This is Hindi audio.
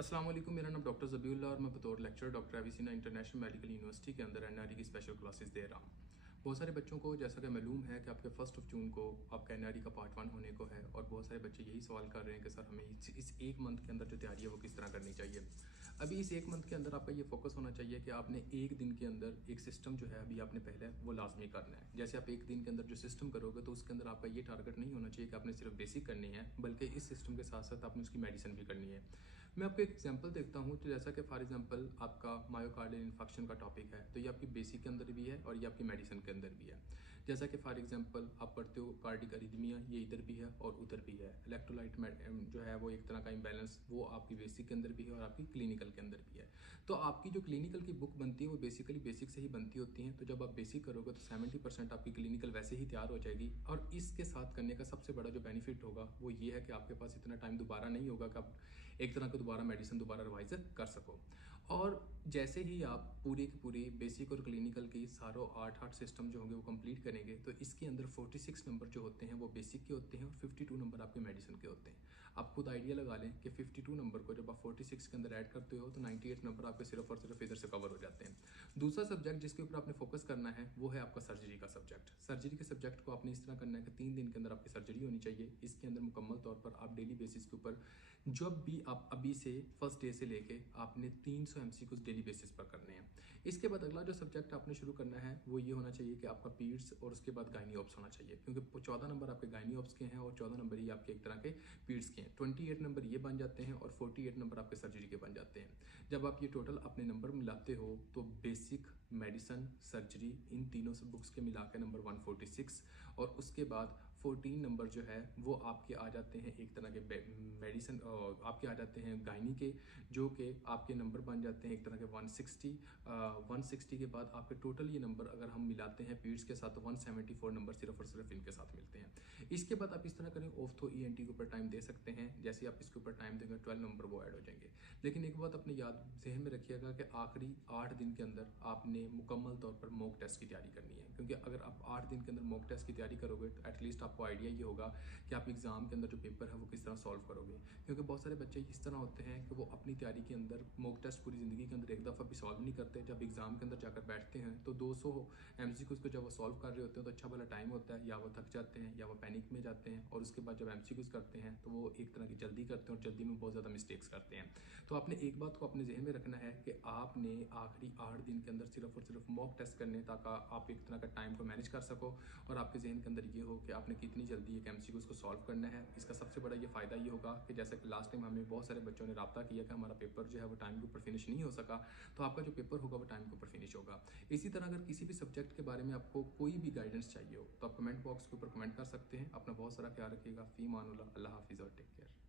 अस्सलाम वालेकुम। मेरा नाम डॉक्टर ज़बीउल्लाह और मैं बतौर lecturer doctor एविसिना international medical university के अंदर एनआरई की स्पेशल क्लासेस दे रहा हूँ। बहुत सारे बच्चों को जैसा कि मालूम है कि आपके 1 जून को आपका एनआरई का पार्ट 1 होने को है और बहुत सारे बच्चे यही सवाल कर रहे हैं कि सर हमें इस एक मंथ के अंदर जो तैयारी है वो किस तरह करनी चाहिए। अभी इस एक मंथ के अंदर आपका ये फोकस होना चाहिए कि आपने एक दिन के अंदर एक सिस्टम जो है अभी आपने पहले वो लाजमी करना है। जैसे आप एक दिन के अंदर जो सिस्टम करोगे तो उसके अंदर आपका ये टारगेट नहीं होना चाहिए कि आपने सिर्फ बेसिक करनी है, बल्कि इस सिस्टम के साथ साथ आपने उसकी मेडिसिन भी करनी है। मैं आपको एक एग्जांपल देखता हूँ, तो जैसा कि फॉर एग्जांपल आपका मायोकार्डियल इन्फेक्शन का टॉपिक है, तो ये आपकी बेसिक के अंदर भी है और ये आपकी मेडिसिन के अंदर भी है। जैसा कि फॉर एग्जांपल आप पढ़ते हो कार्डिक अरिथमिया, ये इधर भी है और उधर भी है। इलेक्ट्रोलाइट जो है वो एक तरह का इम्बैलेंस, वो आपकी बेसिक के अंदर भी है और आपकी क्लिनिकल के अंदर भी है। तो आपकी जो क्लिनिकल की बुक बनती है वो बेसिकली बेसिक से ही बनती होती हैं। तो जब आप बेसिक करोगे तो 70% आपकी क्लिनिकल वैसे ही तैयार हो जाएगी। और इसके साथ करने का सबसे बड़ा जो बेनिफिट होगा वो ये है कि आपके पास इतना टाइम दोबारा नहीं होगा कि आप एक तरह का दोबारा मेडिसिन दोबारा रिवाइज कर सको। और जैसे ही आप पूरी की पूरी बेसिक और क्लिनिकल की सारों 8 सिस्टम जो होंगे वो कंप्लीट करेंगे, तो इसके अंदर 46 नंबर जो होते हैं वो बेसिक के होते हैं और 52 नंबर आपके मेडिसिन के होते हैं। आप खुद आइडिया लगा लें कि 52 नंबर को जब आप 46 के अंदर ऐड करते हो तो 98 नंबर आपके सिर्फ और सिर्फ इधर से कवर हो जाते हैं। दूसरा सब्जेक्ट जिसके ऊपर आपने फोकस करना है वो है आपका सर्जरी का सब्जेक्ट। सर्जरी के सब्जेक्ट को आपने इस तरह करना है कि 3 दिन के अंदर आपकी सर्जरी होनी चाहिए। इसके अंदर मुकम्मल तौर पर आप डेली बेसिस के ऊपर जब भी आप अभी से फर्स्ट डे से लेके आपने 300 एमसीक्यूज डेली बेसिस पर करने हैं। इसके बाद अगला जो सब्जेक्ट आपने शुरू करना है वो ये होना चाहिए कि आपका पीड्स और उसके बाद गायनी ऑप्स होना चाहिए, क्योंकि 14 नंबर आपके गायनी ऑप्स के हैं और 14 नंबर ही आपके एक तरह के पीड्स के हैं। 28 नंबर ये बन जाते हैं और 48 नंबर आपके सर्जरी के बन जाते हैं। जब आप ये टोटल अपने नंबर मिलाते हो तो बेसिक, मेडिसन, सर्जरी, इन तीनों से बुक्स के मिला के नंबर 146 और उसके बाद 14 नंबर जो है वो आपके आ जाते हैं एक तरह के मेडिसिन, आपके आ जाते हैं गायनी के, जो कि आपके नंबर बन जाते हैं एक तरह के 160। 160 के बाद आपके टोटल ये नंबर अगर हम मिलाते हैं पीड्स के साथ तो 174 नंबर सिर्फ और सिर्फ इनके साथ मिलते हैं। इसके बाद आप इस तरह करें, ऑर्थो ईएनटी के ऊपर टाइम दे सकते हैं। जैसे आप इसके ऊपर टाइम देंगे 12 नंबर वो ऐड हो जाएंगे। लेकिन एक बात अपने याद जहन में रखिएगा कि आखिरी 8 दिन के अंदर आपने मुकम्मल तौर पर मॉक टेस्ट की तैयारी करनी है, क्योंकि अगर आप 8 दिन के अंदर मॉक टेस्ट की तैयारी करोगे तो एटलीस्ट आपको आइडिया ये होगा कि आप एग्जाम के अंदर जो पेपर है वो किस तरह सॉल्व करोगे। क्योंकि बहुत सारे बच्चे इस तरह होते हैं कि वो अपनी तैयारी के अंदर मॉक टेस्ट पूरी ज़िंदगी के अंदर एक दफ़ा भी सॉल्व नहीं करते। जब एग्जाम के अंदर जाकर बैठते हैं तो 200 एमसीक्यूज को जब वो सॉल्व कर रहे होते हैं तो अच्छा भला टाइम होता है, या वो थक जाते हैं या वो पैनिक में जाते हैं, और उसके बाद जब एमसीक्यूज करते हैं तो वो एक तरह की जल्दी करते हैं और जल्दी में बहुत ज़्यादा मिस्टेक्स करते हैं। तो आपने एक बात को अपने जहन में रखना है कि आपने आखिरी 8 दिन के अंदर सिर्फ और सिर्फ मॉक टेस्ट करने ताकि आप एक तरह का टाइम को मैनेज कर सको और आपके जहन के अंदर ये हो कि आपने कितनी जल्दी एक एमसीक्यूज को सॉल्व करना है। इसका सबसे बड़ा ये फ़ायदा ये होगा कि जैसे कि लास्ट टाइम हमें बहुत सारे बच्चों ने रब्ता किया कि हमारा पेपर जो है वो टाइम के ऊपर फिनिश नहीं हो सका, तो आपका जो पेपर होगा वो टाइम के ऊपर फिनिश होगा। इसी तरह अगर किसी भी सब्जेक्ट के बारे में आपको कोई भी गाइडेंस चाहिए हो तो आप कमेंट बॉक्स के ऊपर कमेंट कर सकते हैं। अपना बहुत सारा ख्याल रखिएगा। फी मानुल्लाह, अल्लाह हाफिज़ और टेक केयर।